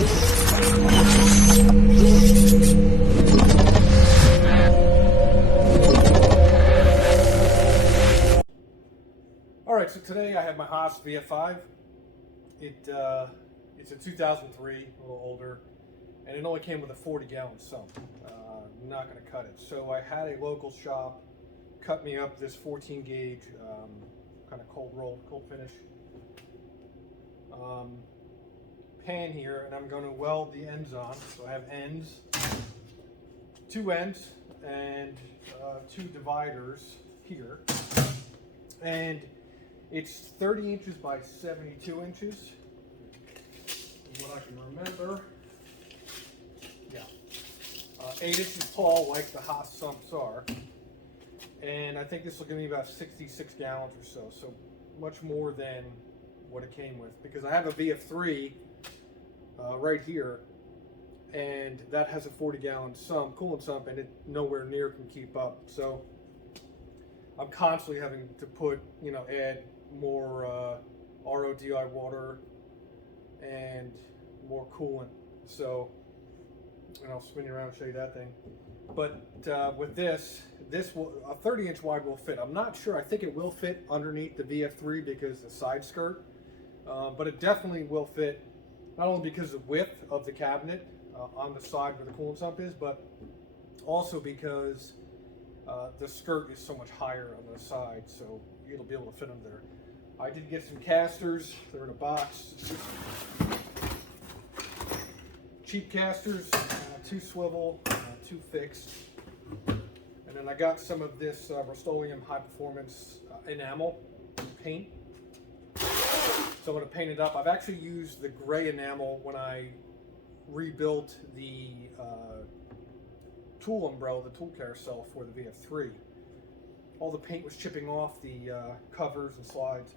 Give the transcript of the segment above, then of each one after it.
Alright, so today I have my Haas VF5. It's a 2003, a little older, and it only came with a 40-gallon sump. I'm not going to cut it. So I had a local shop cut me up this 14 gauge kind of cold roll, cold finish pan here, and I'm going to weld the ends on. So I have ends, two ends, and two dividers here. And it's 30 inches by 72 inches, is what I can remember. Yeah. 8 inches tall, like the Haas sumps are. And I think this will give me about 66 gallons or so, so much more than what it came with. Because I have a VF3 right here, and that has a 40-gallon sump, coolant sump, and it nowhere near can keep up. So I'm constantly having to put, add more RO/DI water and more coolant. So, and I'll spin you around and show you that thing. But with this will, a 30-inch wide will fit. I'm not sure. I think it will fit underneath the VF3 because the side skirt, but it definitely will fit, not only because of the width of the cabinet on the side where the coolant sump is, but also because the skirt is so much higher on the side, so it'll be able to fit under there. I did get some casters. They're in a box. Cheap casters, 2 swivel, 2 fixed. And then I got some of this Rust-Oleum high performance enamel paint. So I'm going to paint it up. I've actually used the gray enamel when I rebuilt the tool umbrella, the tool carousel for the VF3. All the paint was chipping off the covers and slides,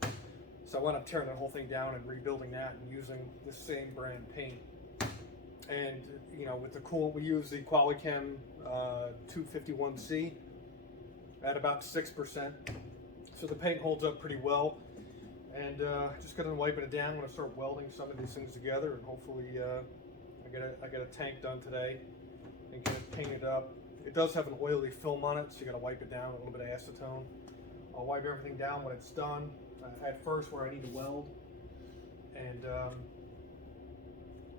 so I wound up tearing that whole thing down and rebuilding that and using the same brand paint. And with the coolant, we use the Qualichem 251C at about 6%, so the paint holds up pretty well. And just gonna wiping it down. I'm gonna start welding some of these things together, and hopefully I get a tank done today and get it painted up. It does have an oily film on it, so you gotta wipe it down, a little bit of acetone. I'll wipe everything down when it's done. At first where I need to weld, and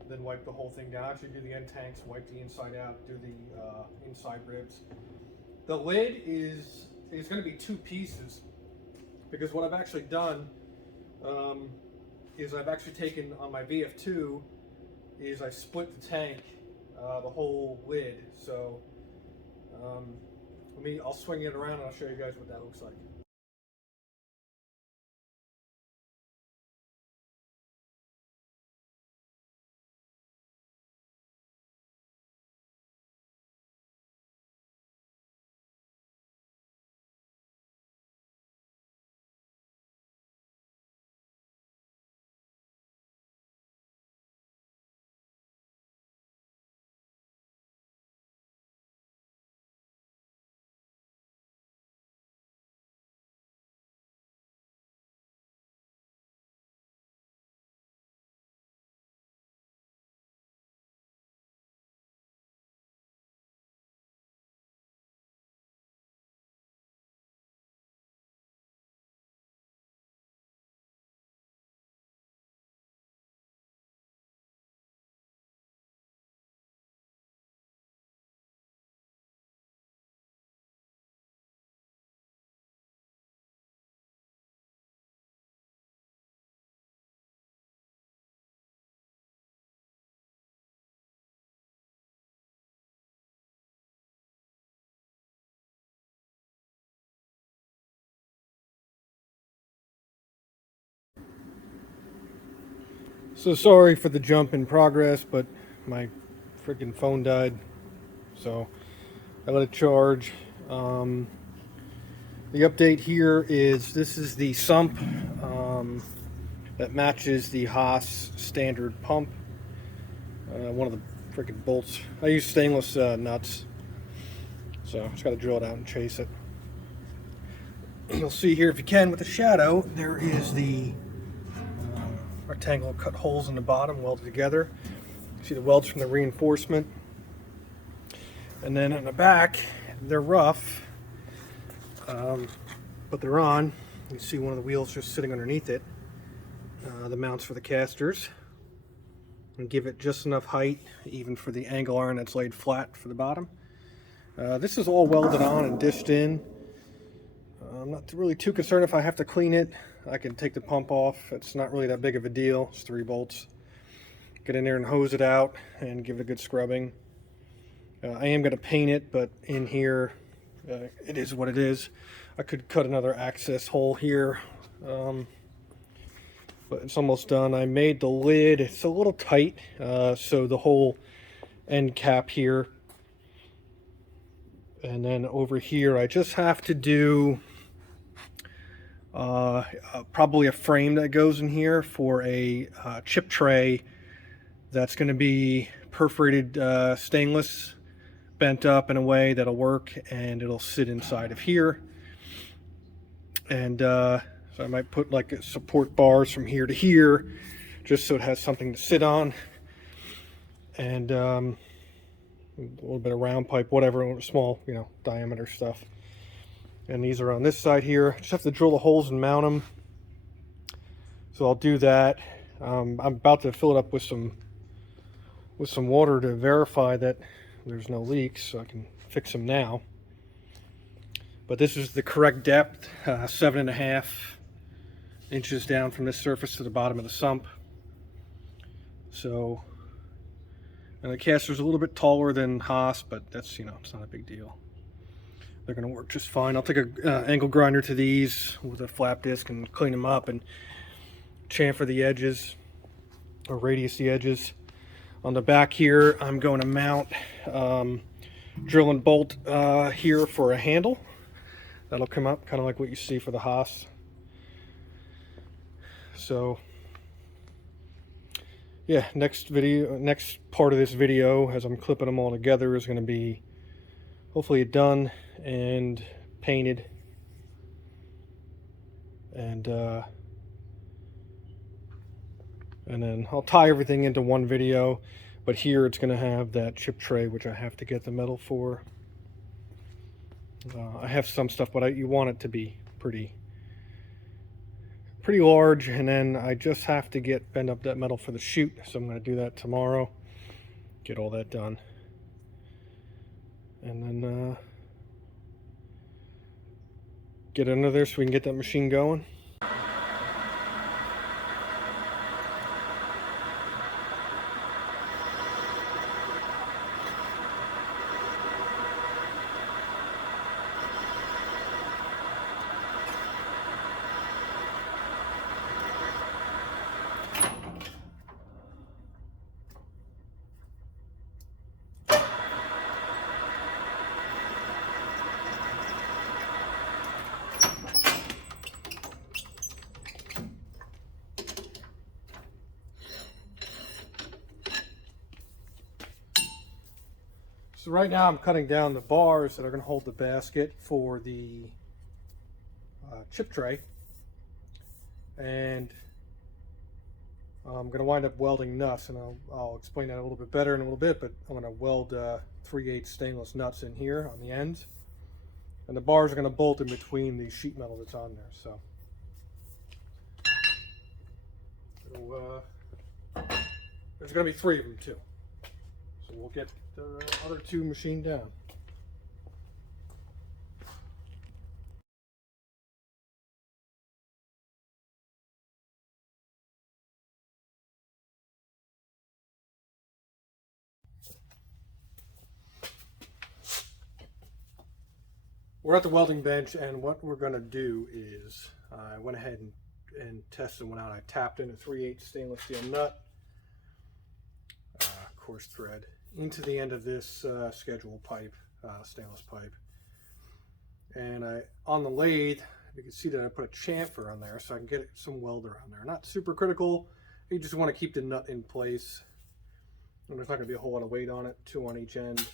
then wipe the whole thing down. Actually do the end tanks, wipe the inside out, do the inside ribs. The lid is gonna be 2 pieces, because what I've actually done is I've actually taken on my VF2 is I split the tank, the whole lid. So I'll swing it around and I'll show you guys what that looks like. So sorry for the jump in progress, but my freaking phone died, so I let it charge. The update here is this is the sump that matches the Haas standard pump. One of the freaking bolts. I use stainless nuts, so just got to drill it out and chase it. You'll see here, if you can, with the shadow, there is the rectangle cut holes in the bottom welded together. See the welds from the reinforcement. And then on the back, they're rough, but they're on. You see one of the wheels just sitting underneath it. The mounts for the casters. And give it just enough height, even for the angle iron that's laid flat for the bottom. This is all welded on and dished in. I'm not really too concerned if I have to clean it. I can take the pump off. It's not really that big of a deal. It's 3 bolts. Get in there and hose it out and give it a good scrubbing. I am going to paint it, but in here, it is what it is. I could cut another access hole here, but it's almost done. I made the lid. It's a little tight, so the whole end cap here. And then over here, I just have to do probably a frame that goes in here for a chip tray that's going to be perforated stainless, bent up in a way that'll work, and it'll sit inside of here. And so I might put like support bars from here to here, just so it has something to sit on. And a little bit of round pipe, whatever, small, diameter stuff. And these are on this side here. Just have to drill the holes and mount them. So I'll do that. I'm about to fill it up with some water to verify that there's no leaks, so I can fix them now. But this is the correct depth, 7.5 inches down from this surface to the bottom of the sump. So, and the caster's a little bit taller than Haas, but that's, it's not a big deal. They're going to work just fine. I'll take an angle grinder to these with a flap disc and clean them up and chamfer the edges, or radius the edges. On the back here, I'm going to mount drill and bolt here for a handle. That'll come up kind of like what you see for the Haas. So yeah, next part of this video, as I'm clipping them all together, is going to be hopefully done and painted, and then I'll tie everything into one video. But here it's going to have that chip tray, which I have to get the metal for. I have some stuff, but you want it to be pretty large, and then I just have to bend up that metal for the chute, so I'm going to do that tomorrow, get all that done, and then get under there so we can get that machine going. So right now I'm cutting down the bars that are going to hold the basket for the chip tray, and I'm going to wind up welding nuts, and I'll explain that a little bit better in a little bit, but I'm going to weld 3/8 stainless nuts in here on the ends, and the bars are going to bolt in between the sheet metal that's on there. So there's going to be 3 of them too. So we'll get the other 2 machined down. We're at the welding bench, and what we're going to do is I went ahead and tested one out. I tapped in a 3/8 stainless steel nut, coarse thread, into the end of this schedule pipe, stainless pipe. And on the lathe, you can see that I put a chamfer on there so I can get some welder on there. Not super critical. You just want to keep the nut in place. And there's not going to be a whole lot of weight on it, 2 on each end.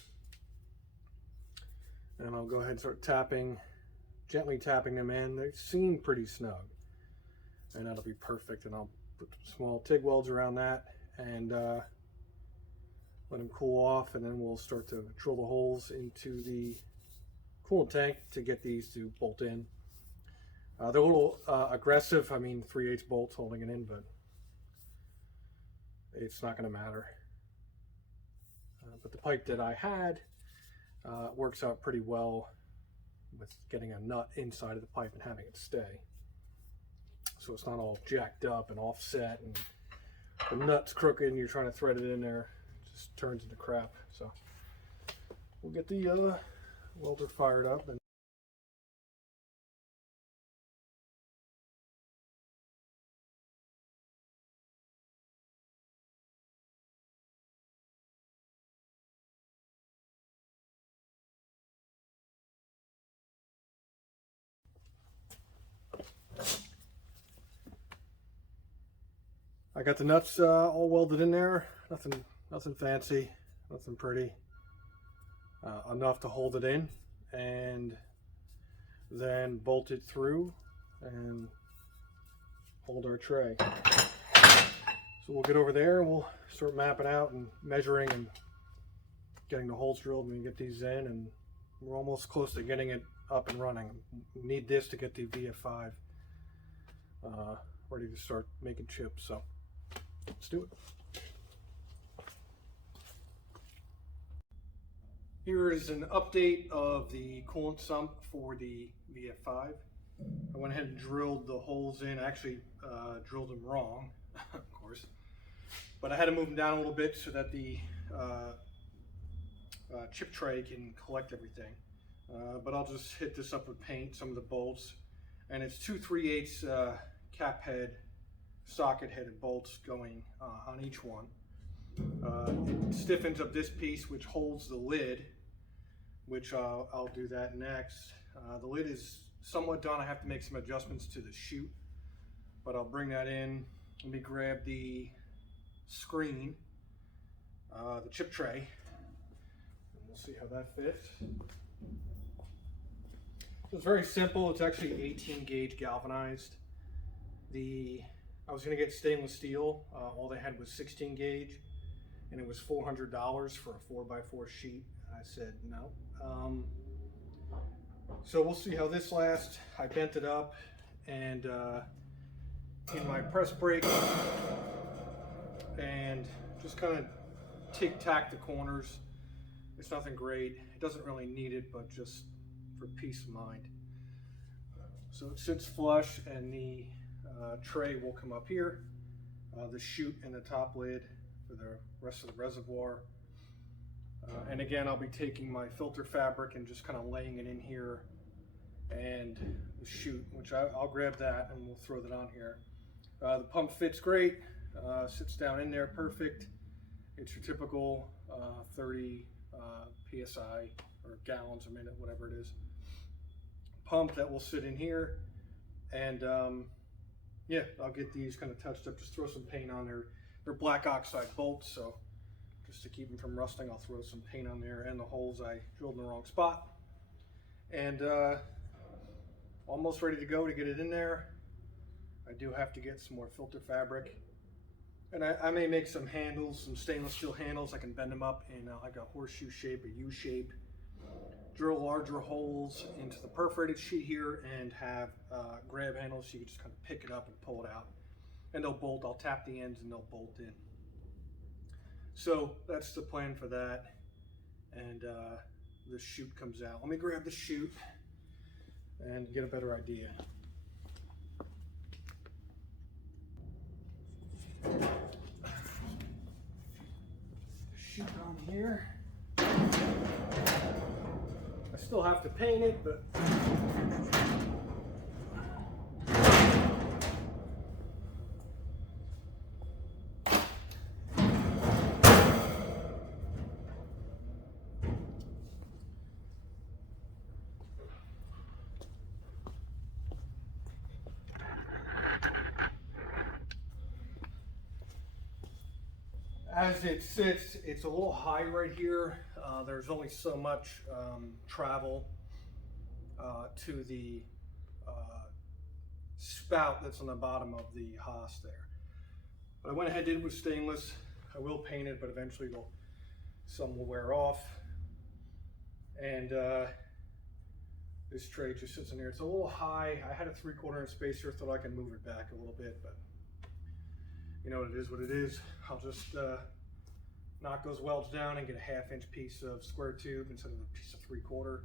And I'll go ahead and start tapping, gently tapping them in. They seem pretty snug, and that'll be perfect. And I'll put small TIG welds around that, and let them cool off, and then we'll start to drill the holes into the coolant tank to get these to bolt in. They're a little aggressive. I mean, 3/8 bolts holding it in, but it's not going to matter. But the pipe that I had works out pretty well with getting a nut inside of the pipe and having it stay. So it's not all jacked up and offset, and the nut's crooked and you're trying to thread it in there, it just turns into crap. So we'll get the welder fired up. And I got the nuts all welded in there. Nothing fancy, nothing pretty. Enough to hold it in, and then bolt it through and hold our tray. So we'll get over there and we'll start mapping out and measuring and getting the holes drilled and get these in, and we're almost close to getting it up and running. We need this to get the VF5 ready to start making chips. So let's do it. Here is an update of the coolant sump for the VF5. I went ahead and drilled the holes in. I actually drilled them wrong, of course, but I had to move them down a little bit so that the chip tray can collect everything. But I'll just hit this up with paint, some of the bolts, and it's 2 3/8 cap head, socket headed bolts going on each one. It stiffens up this piece, which holds the lid, which I'll do that next. The lid is somewhat done. I have to make some adjustments to the chute, but I'll bring that in. Let me grab the screen, the chip tray, and we'll see how that fits. So it's very simple. It's actually 18 gauge galvanized. I was going to get stainless steel. All they had was 16 gauge, and it was $400 for a 4x4 sheet. I said no. So we'll see how this lasts. I bent it up, and in my press brake, and just kind of tic-tac the corners. It's nothing great. It doesn't really need it, but just for peace of mind. So it sits flush, and the tray will come up here. The chute and the top lid for the rest of the reservoir. And again, I'll be taking my filter fabric and just kind of laying it in here, and the chute, which I'll grab that and we'll throw that on here. The pump fits great, sits down in there perfect. It's your typical 30 PSI or gallons a minute, whatever it is, pump that will sit in here. And yeah, I'll get these kind of touched up, just throw some paint on there. They're black oxide bolts, so just to keep them from rusting, I'll throw some paint on there, and the holes I drilled in the wrong spot. And almost ready to go to get it in there. I do have to get some more filter fabric, and I may make some handles, some stainless steel handles. I can bend them up in like a horseshoe shape, a U shape, drill larger holes into the perforated sheet here, and have grab handles so you can just kind of pick it up and pull it out, and they'll bolt. I'll tap the ends and they'll bolt in. So that's the plan for that, and the chute comes out. Let me grab the chute and get a better idea. Chute on here. I still have to paint it, but as it sits, it's a little high right here. There's only so much travel to the spout that's on the bottom of the Haas there. But I went ahead and did it with stainless. I will paint it, but eventually it'll Some will wear off. And this tray just sits in there. It's a little high. I had a 3/4 inch spacer, thought I could move it back a little bit, but you know, it is what it is. I'll just knock those welds down and get a 1/2 inch piece of square tube instead of a piece of 3/4.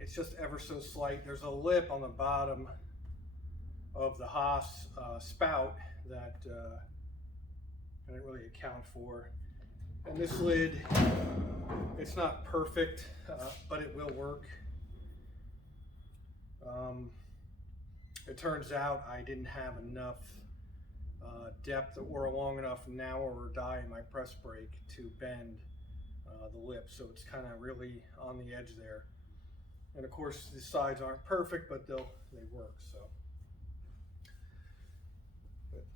It's just ever so slight. There's a lip on the bottom of the Haas spout that I didn't really account for. And this lid, it's not perfect, but it will work. It turns out I didn't have enough depth or a long enough narrower die in my press brake to bend the lip, so it's kind of really on the edge there. And of course the sides aren't perfect, but they work. So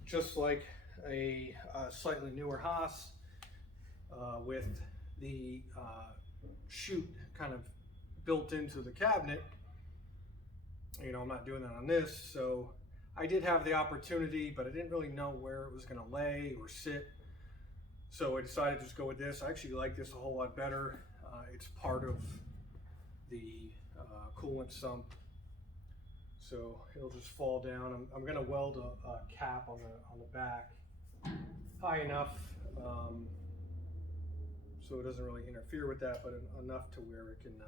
just like a slightly newer Haas with the chute kind of built into the cabinet, you know, I'm not doing that on this. So I did have the opportunity, but I didn't really know where it was going to lay or sit. So I decided to just go with this. I actually like this a whole lot better. It's part of the coolant sump, so it'll just fall down. I'm going to weld a cap on the back high enough so it doesn't really interfere with that, but enough to where it can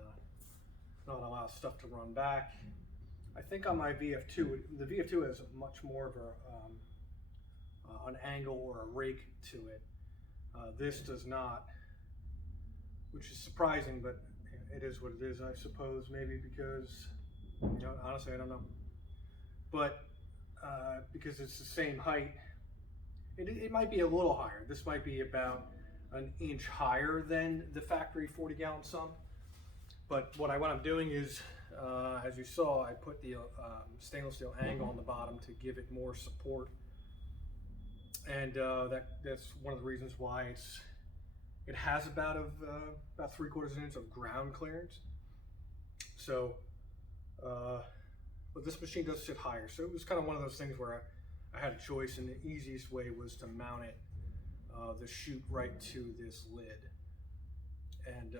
not allow stuff to run back. I think on my VF2, the VF2 has much more of an angle or a rake to it. This does not, which is surprising, but it is what it is, I suppose. Maybe because, you know, honestly, I don't know. But because it's the same height, it might be a little higher. This might be about an inch higher than the factory 40-gallon sump. But what I wound up doing is, as you saw, I put the stainless steel angle on the bottom to give it more support. And that's one of the reasons why it has about 3/4 inch of ground clearance. So, but this machine does sit higher. So it was kind of one of those things where I had a choice, and the easiest way was to mount it, the chute right to this lid, and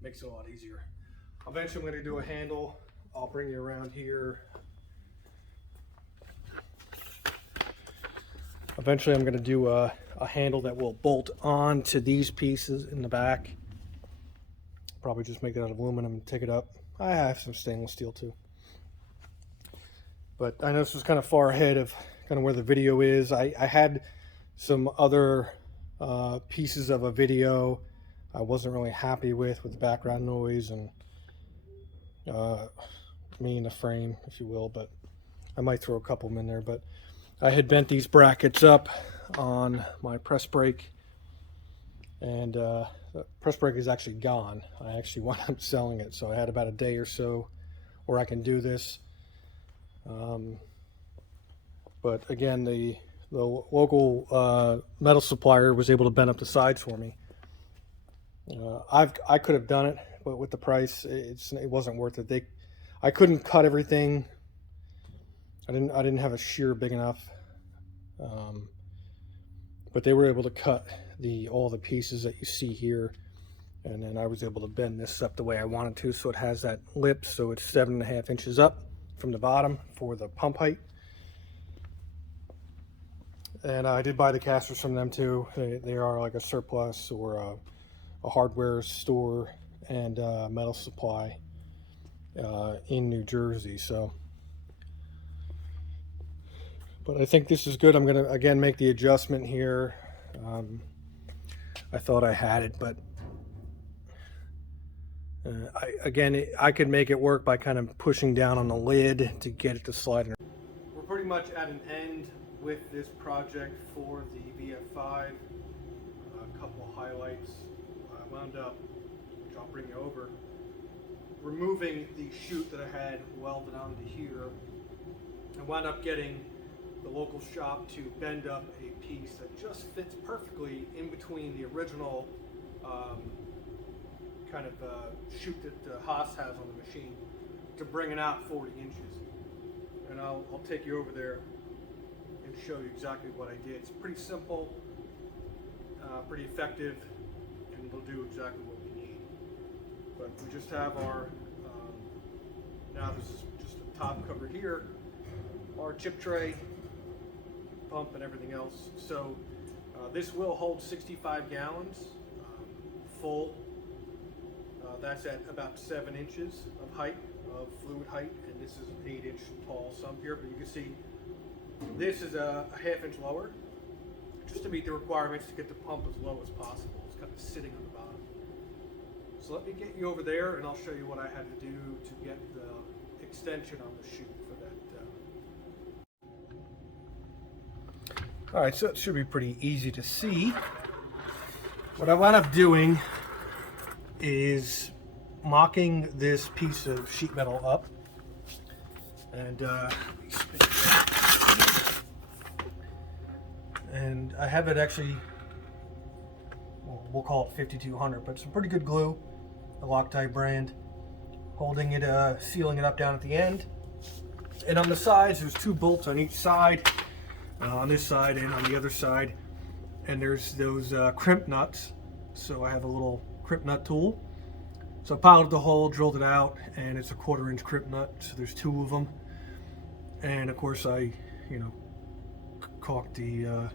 makes it a lot easier. Eventually I'm going to do a handle. I'll bring you around here. Eventually I'm going to do a handle that will bolt on to these pieces in the back. Probably just make it out of aluminum and take it up. I have some stainless steel too. But I know this was kind of far ahead of kind of where the video is. I had some other pieces of a video I wasn't really happy with the background noise and me in the frame, if you will, but I might throw a couple of them in there. But I had bent these brackets up on my press brake, and the press brake is actually gone. I actually wound up selling it, so I had about a day or so where I can do this. But again, the local metal supplier was able to bend up the sides for me. I could have done it, but with the price, it wasn't worth it. I couldn't cut everything. I didn't have a shear big enough, but they were able to cut all the pieces that you see here, and then I was able to bend this up the way I wanted to, so it has that lip, so it's 7.5 inches up from the bottom for the pump height. And I did buy the casters from them too. They are like a surplus or a hardware store and metal supply in New Jersey. So, but I think this is good. I'm gonna again make the adjustment here. I thought I had it, but I could make it work by kind of pushing down on the lid to get it to slide in. We're pretty much at an end with this project for the VF5. A couple of highlights. I wound up, which I'll bring you over, removing the chute that I had welded onto here. I wound up getting the local shop to bend up a piece that just fits perfectly in between the original kind of chute that Haas has on the machine to bring it out 40 inches. And I'll take you over there and show you exactly what I did. It's pretty simple, pretty effective. do exactly what we need. But we just have our, now this is just a top cover here, our chip tray, pump and everything else. So this will hold 65 gallons full. That's at about 7 inches of height, of fluid height, and this is an 8-inch tall sump here, but you can see this is a half-inch lower, just to meet the requirements to get the pump as low as possible. It's kind of sitting on the bottom. So let me get you over there and I'll show you what I had to do to get the extension on the chute for that. All right, so it should be pretty easy to see. What I wound up doing is mocking this piece of sheet metal up, and I have it actually, well, we'll call it 5200, but some pretty good glue, a Loctite brand, holding it, sealing it up down at the end. And on the sides, there's 2 bolts on each side, on this side and on the other side, and there's those crimp nuts. So I have a little crimp nut tool. So I piled the hole, drilled it out, and it's a 1/4-inch crimp nut. So there's 2 of them. And of course I, caulked the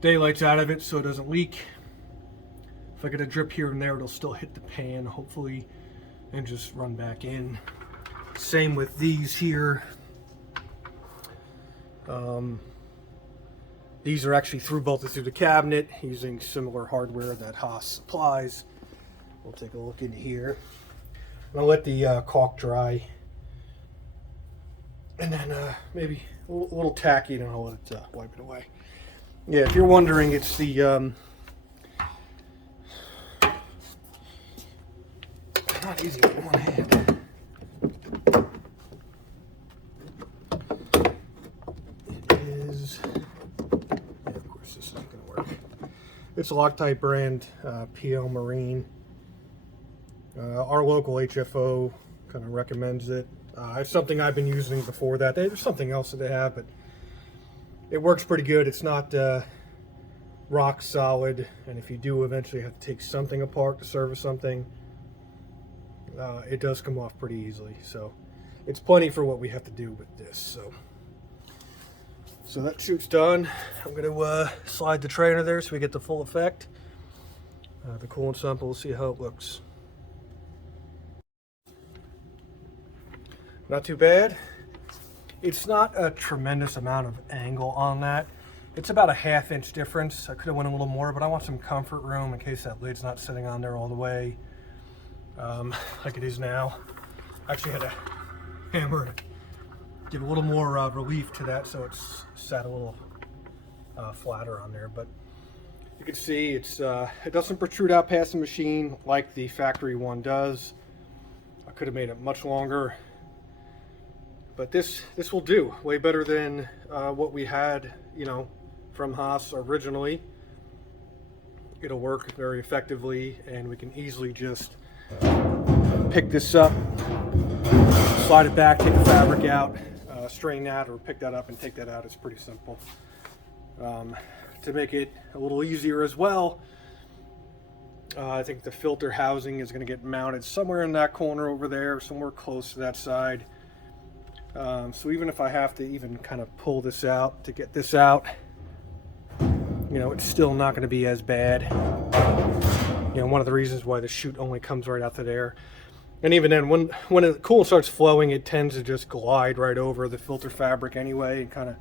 daylights out of it so it doesn't leak. If I get a drip here and there, it'll still hit the pan, hopefully, and just run back in. Same with these here. These are actually bolted through the cabinet using similar hardware that Haas supplies. We'll take a look in here. I'll let the caulk dry, and then maybe a little tacky, and I'll let it wipe it away. Yeah, if you're wondering, it's the not easy with one hand. It is, yeah, of course this isn't going to work. It's a Loctite brand, PL Marine. Our local HFO kind of recommends it. It's something I've been using before that. There's something else that they have, but it works pretty good. It's not rock solid, and if you do eventually have to take something apart to service something, it does come off pretty easily. So it's plenty for what we have to do with this. So that chute's done. I'm going to slide the tray under there so we get the full effect. The coolant sump, we'll see how it looks. Not too bad. It's not a tremendous amount of angle on that. It's about a 1/2 inch difference. I could have went a little more, but I want some comfort room in case that lid's not sitting on there all the way, like it is now. I actually had a hammer to give a little more relief to that, so it's sat a little flatter on there. But you can see it doesn't protrude out past the machine like the factory one does. I could have made it much longer. But this will do way better than what we had, from Haas originally. It'll work very effectively, and we can easily just pick this up, slide it back, take the fabric out, strain that, or pick that up and take that out. It's pretty simple. To make it a little easier as well, I think the filter housing is going to get mounted somewhere in that corner over there, somewhere close to that side. So even if I have to even kind of pull this out to get this out, it's still not going to be as bad. One of the reasons why the chute only comes right out to there. And even then, when the coolant starts flowing, it tends to just glide right over the filter fabric anyway, and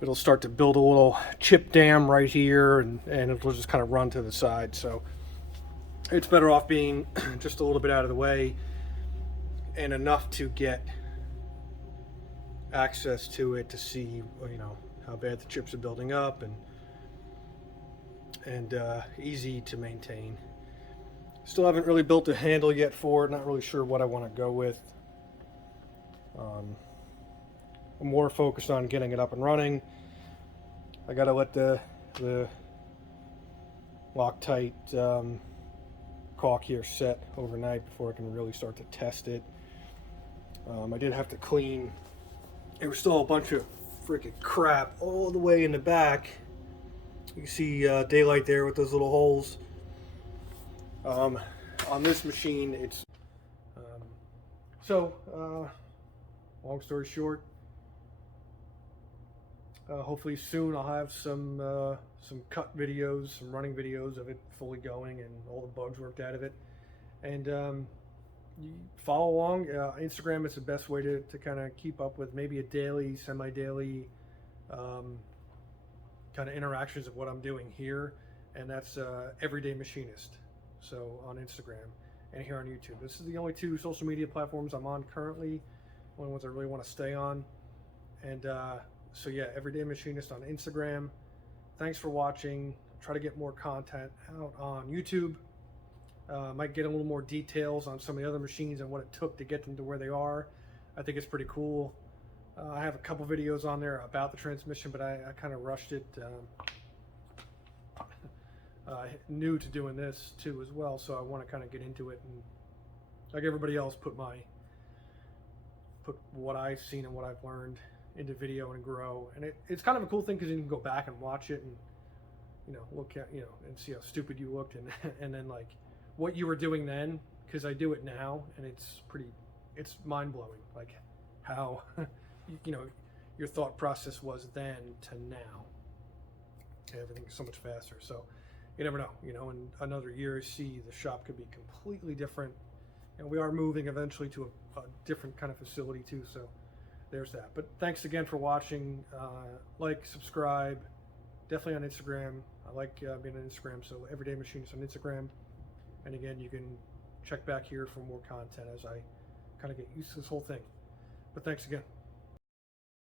it'll start to build a little chip dam right here, and it'll just kind of run to the side. So it's better off being just a little bit out of the way and enough to get access to it to see, how bad the chips are building up, and easy to maintain. Still haven't really built a handle yet for it. Not really sure what I want to go with. I'm more focused on getting it up and running. I gotta let the Loctite caulk here set overnight before I can really start to test it. I did have to clean. There was still a bunch of freaking crap all the way in the back. You can see daylight there with those little holes. On this machine, it's long story short, hopefully soon I'll have some cut videos, some running videos of it fully going and all the bugs worked out of it. And you follow along. Instagram is the best way to kind of keep up with maybe a daily, semi-daily kind of interactions of what I'm doing here. And that's Everyday Machinist. So on Instagram and here on YouTube. This is the only two social media platforms I'm on currently, one of the ones I really want to stay on. And so yeah, Everyday Machinist on Instagram. Thanks for watching. Try to get more content out on YouTube. Might get a little more details on some of the other machines and what it took to get them to where they are. I think it's pretty cool. I have a couple videos on there about the transmission, but I kind of rushed it. New to doing this too as well, so I want to kind of get into it and, like everybody else, put what I've seen and what I've learned into video and grow. And it's kind of a cool thing because you can go back and watch it and, you know, look at, you know, and see how stupid you looked and then like what you were doing then, because I do it now and it's mind-blowing, like how you know your thought process was then to now. Everything's so much faster. So you never know, you know, in another year, see, the shop could be completely different. And we are moving eventually to a different kind of facility too. So there's that. But thanks again for watching. Like, subscribe, definitely on Instagram. I like being on Instagram. So Everyday Machinist on Instagram. And again, you can check back here for more content as I kind of get used to this whole thing. But thanks again.